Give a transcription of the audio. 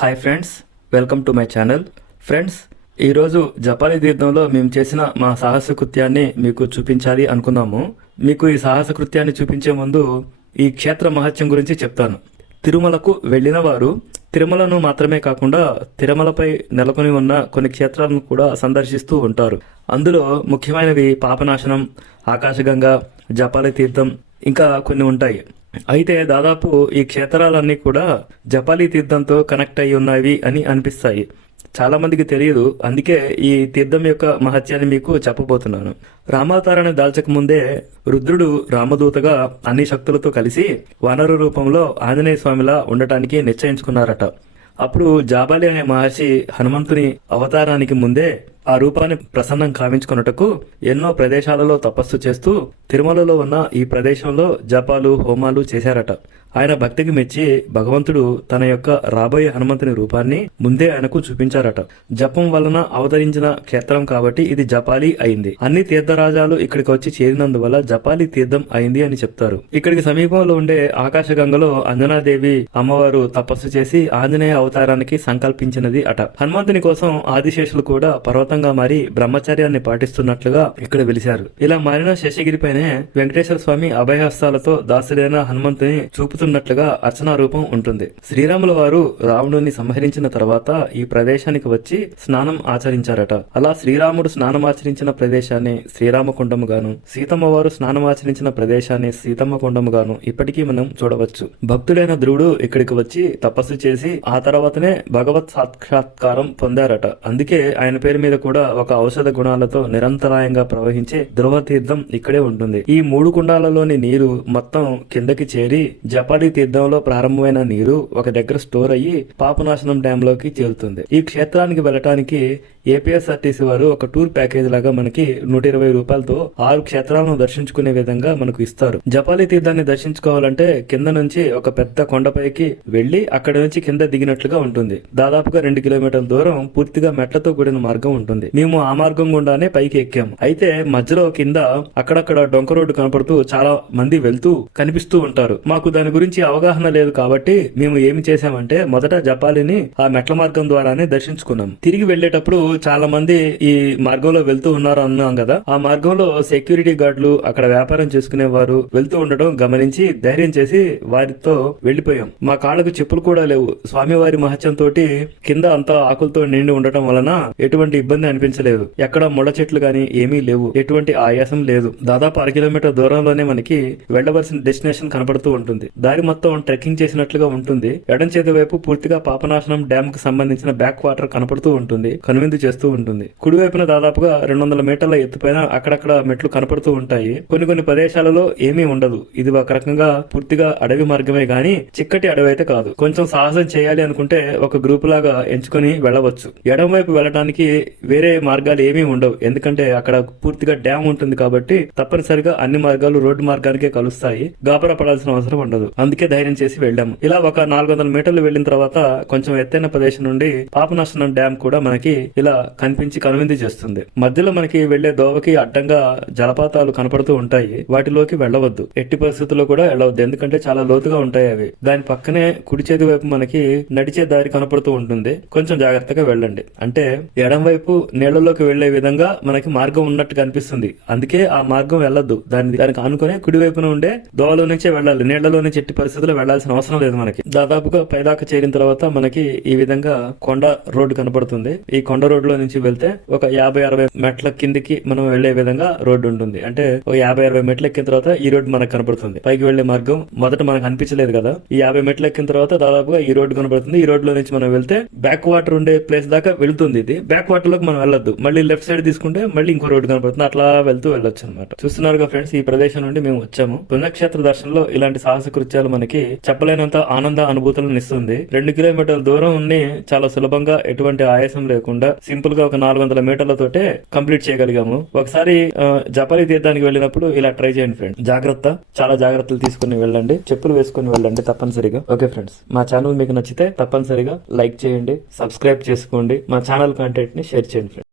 Hi friends, welcome to my channel. Friends, ఈరోజు జపాలి తీర్థంలో మేము చేసిన మా సాహస కృత్యాన్ని మీకు చూపించాలి అనుకున్నాము. మీకు ఈ సాహస కృత్యాన్ని చూపించే ముందు ఈ క్షేత్ర మహత్యం గురించి చెప్తాను. తిరుమలకు వెళ్ళిన వారు తిరుమలను మాత్రమే కాకుండా తిరుమలపై నెలకొని ఉన్న కొన్ని క్షేత్రాలను కూడా సందర్శిస్తూ ఉంటారు. అందులో ముఖ్యమైనవి పాపనాశనం, ఆకాశగంగా, జపాలి తీర్థం, ఇంకా కొన్ని ఉంటాయి. అయితే దాదాపు ఈ క్షేత్రాలన్నీ కూడా జపాలి తీర్థంతో కనెక్ట్ అయి ఉన్నవి అని అనిపిస్తాయి. చాలా మందికి తెలియదు. అందుకే ఈ తీర్థం యొక్క మహత్యాన్ని మీకు చెప్పబోతున్నాను. రామావతారాన్ని దాల్చక ముందే రుద్రుడు రామదూతగా అన్ని శక్తులతో కలిసి వానర రూపంలో ఆంజనేయ స్వామిలా ఉండటానికి నిశ్చయించుకున్నారట. అప్పుడు జాబాలి అనే మహర్షి హనుమంతుని అవతారానికి ముందే ఆ రూపాన్ని ప్రసన్నం కావించుకున్నటకు ఎన్నో ప్రదేశాలలో తపస్సు చేస్తూ తిరుమలలో ఉన్న ఈ ప్రదేశంలో జపాలు, హోమాలు చేశారట. ఆయన భక్తికి మెచ్చి భగవంతుడు తన యొక్క రాబోయే హనుమంతుని రూపాన్ని ముందే ఆయనకు చూపించారట. జపం వలన అవతరించిన క్షేత్రం కాబట్టి ఇది జపాలి అయింది. అన్ని తీర్థరాజాలు ఇక్కడికి వచ్చి చేరినందువల్ల జపాలి తీర్థం అయింది అని చెప్తారు. ఇక్కడికి సమీపంలో ఉండే ఆకాశగంగలో అంజనాదేవి అమ్మవారు తపస్సు చేసి ఆంజనేయ అవతారానికి సంకల్పించినది అట. హనుమంతుని కోసం ఆదిశేషులు కూడా పర్వతంగా మారి బ్రహ్మచర్యాన్ని పాటిస్తున్నట్లుగా ఇక్కడ వెలిశారు. ఇలా మారిన శేషగిరిపైనే వెంకటేశ్వర స్వామి అభయహస్తాలతో దాసుడైన హనుమంతుని చూపుతున్నట్లుగా అర్చనా రూపం ఉంటుంది. శ్రీరాముల వారు రావణుని సంహరించిన తర్వాత ఈ ప్రదేశానికి వచ్చి స్నానం ఆచరించారట. అలా శ్రీరాముడు స్నానం ఆచరించిన ప్రదేశాన్ని శ్రీరామకుండము గాను, సీతమ్మ వారు స్నానం ఆచరించిన ప్రదేశాన్ని సీతమ్మ కొండము గాను ఇప్పటికీ మనం చూడవచ్చు. భక్తుడైన ధ్రువుడు ఇక్కడికి వచ్చి తపస్సు చేసి ఆ తర్వాతనే భగవత్ సాక్షాత్కారం పొందారట. అందుకే ఆయన పేరు మీద కూడా ఒక ఔషధ గుణాలతో నిరంతరాయంగా ప్రవహించే ధ్రువ తీర్థం ఇక్కడే ఉంటుంది. ఈ 3 కుండాలలోని నీరు మొత్తం కిందకి చేరి జపాలి తీర్థంలో ప్రారంభమైన నీరు ఒక దగ్గర స్టోర్ అయ్యి పాపనాశనం డ్యామ్ లోకి చేరుతుంది. ఈ క్షేత్రానికి వెళ్ళటానికి ఏపీఎస్ఆర్టీసీ వారు ఒక టూర్ ప్యాకేజ్ లాగా మనకి 120 రూపాయలతో 6 క్షేత్రాలను దర్శించుకునే విధంగా మనకు ఇస్తారు. జపాలి తీర్థాన్ని దర్శించుకోవాలంటే కింద నుంచి ఒక పెద్ద కొండపైకి వెళ్లి అక్కడ నుంచి కింద దిగినట్లుగా ఉంటుంది. దాదాపుగా 2 కిలోమీటర్ల దూరం పూర్తిగా మెట్లతో కూడిన మార్గం ఉంటుంది. మేము ఆ మార్గం గుండానే పైకి ఎక్కాము. అయితే మధ్యలో కింద అక్కడక్కడ డొంక రోడ్డు కనపడుతూ చాలా మంది వెళ్తూ కనిపిస్తూ ఉంటారు. మాకు దాని గురించి అవగాహన లేదు కాబట్టి మేము ఏమి చేసామంటే మొదట జపాలిని ఆ మెట్ల మార్గం ద్వారానే దర్శించుకున్నాం. తిరిగి వెళ్లేటప్పుడు చాలా మంది ఈ మార్గంలో వెళ్తూ ఉన్నారు అన్నాం కదా. ఆ మార్గంలో సెక్యూరిటీ గార్డులు, అక్కడ వ్యాపారం చేసుకునే వారు వెళ్తూ ఉండడం గమనించి ధైర్యం చేసి వారితో వెళ్లిపోయాం. మా కాళ్ళకు చెప్పులు కూడా లేవు. స్వామివారి మహత్యంతో కింద అంతా ఆకులతో నిండి ఉండటం వలన ఎటువంటి ఇబ్బంది అనిపించలేదు. ఎక్కడ ముళ్ళ చెట్లు గాని ఏమీ లేవు. ఎటువంటి ఆయాసం లేదు. దాదాపు 1 కిలోమీటర్ దూరంలోనే మనకి వెళ్లవలసిన డెస్టినేషన్ కనపడుతూ ఉంటుంది. దారి మొత్తం ట్రెక్కింగ్ చేసినట్లుగా ఉంటుంది. ఎడం చేతి వైపు పూర్తిగా పాపనాశనం డ్యామ్ కు సంబంధించిన బ్యాక్ వాటర్ కనపడుతూ ఉంటుంది, కనువిందు చేస్తూ ఉంటుంది. కుడివైపున దాదాపుగా 200 మీటర్ల ఎత్తుపైన అక్కడక్కడ మెట్లు కనపడుతూ ఉంటాయి. కొన్ని ప్రదేశాలలో ఏమీ ఉండదు. ఇది ఒక రకంగా పూర్తిగా అడవి మార్గమే గాని చిక్కటి అడవి అయితే కాదు. కొంచెం సాహసం చేయాలి అనుకుంటే ఒక గ్రూప్ లాగా ఎంచుకొని వెళ్ళవచ్చు. ఎడం వైపు వెళ్ళడానికి వేరే మార్గాలు ఏమీ ఉండవు. ఎందుకంటే అక్కడ పూర్తిగా డ్యామ్ ఉంటుంది కాబట్టి తప్పనిసరిగా అన్ని మార్గాలు రోడ్డు మార్గానికే కలుస్తాయి. గాబరా పడాల్సిన అవసరం ఉండదు. అందుకే ధైర్యం చేసి వెళ్ళాము. ఇలా ఒక 400 మీటర్లు వెళ్లిన తర్వాత కొంచెం ఎత్తైన ప్రదేశం నుండి పాపనాశనం డ్యామ్ కూడా మనకి ఇలా కనిపించి కనువిందు చేస్తుంది. మధ్యలో మనకి వెళ్లే దోవకి అడ్డంగా జలపాతాలు కనపడుతూ ఉంటాయి. వాటిలోకి వెళ్ళవద్దు. ఎట్టి పరిస్థితుల్లో కూడా వెళ్ళవద్దు. ఎందుకంటే చాలా లోతుగా ఉంటాయి అవి. దాని పక్కనే కుడి చేతి వైపు మనకి నడిచే దారి కనపడుతూ ఉంటుంది. కొంచెం జాగ్రత్తగా వెళ్ళండి. అంటే ఎడం వైపు నీళ్లలోకి వెళ్లే విధంగా మనకి మార్గం ఉన్నట్టు కనిపిస్తుంది. అందుకే ఆ మార్గం వెళ్ళొద్దు. దానికి అనుకునే కుడి వైపున ఉండే దోవలో నుంచే వెళ్ళాలి. నీళ్లలో నుంచి ఎట్టి పరిస్థితుల్లో వెళ్లాల్సిన అవసరం లేదు. మనకి దాదాపుగా పైదాకా చేరిన తర్వాత మనకి ఈ విధంగా కొండ రోడ్డు కనపడుతుంది. ఈ కొండ రోడ్ లో నుంచి వెళ్తే ఒక 50-60 మెట్ల కిందికి మనం వెళ్లే విధంగా రోడ్డు ఉంటుంది. అంటే ఒక 50-60 మెట్లు ఎక్కిన తర్వాత ఈ రోడ్డు మనకు కనపడుతుంది. పైకి వెళ్లే మార్గం మొదట మనకు అనిపించలేదు కదా. ఈ 50 మెట్లు ఎక్కిన తర్వాత దాదాపుగా ఈ రోడ్డు కనపడుతుంది. ఈ రోడ్ లో నుంచి మనం వెళ్తే బ్యాక్ వాటర్ ఉండే ప్లేస్ దాకా వెళ్తుంది. ఇది బ్యాక్ వాటర్ లోకి మనం వెళ్ళొద్దు. మళ్ళీ లెఫ్ట్ సైడ్ తీసుకుంటే మళ్ళీ ఇంకో రోడ్డు కనపడుతుంది. అట్లా వెళ్తూ వెళ్ళొచ్చు అనమాట. చూస్తున్నారుగా ఫ్రెండ్స్, ఈ ప్రదేశం నుండి మేము వచ్చాము. పుణ్యక్షేత్ర దర్శనంలో ఇలాంటి సాహస కృత్యాలు మనకి చెప్పలేనంత ఆనంద అనుభూతులను ఇస్తుంది. 2 కిలోమీటర్ల దూరం ఉండి చాలా సులభంగా ఎటువంటి ఆయాసం లేకుండా సింపుల్ గా ఒక 400 మీటర్లతోటే కంప్లీట్ చేయగలిగాము. ఒకసారి జపాలి తీర్థానికి వెళ్ళినప్పుడు ఇలా ట్రై చేయండి ఫ్రెండ్స్. జాగ్రత్త, చాలా జాగ్రత్తలు తీసుకుని వెళ్ళండి. చెప్పులు వేసుకుని వెళ్ళండి తప్పనిసరిగా. ఓకే ఫ్రెండ్స్, మా ఛానల్ మీకు నచ్చితే తప్పనిసరిగా లైక్ చేయండి, సబ్స్క్రైబ్ చేసుకోండి. మా ఛానల్ కంటెంట్ ని షేర్ చేయండి ఫ్రెండ్స్.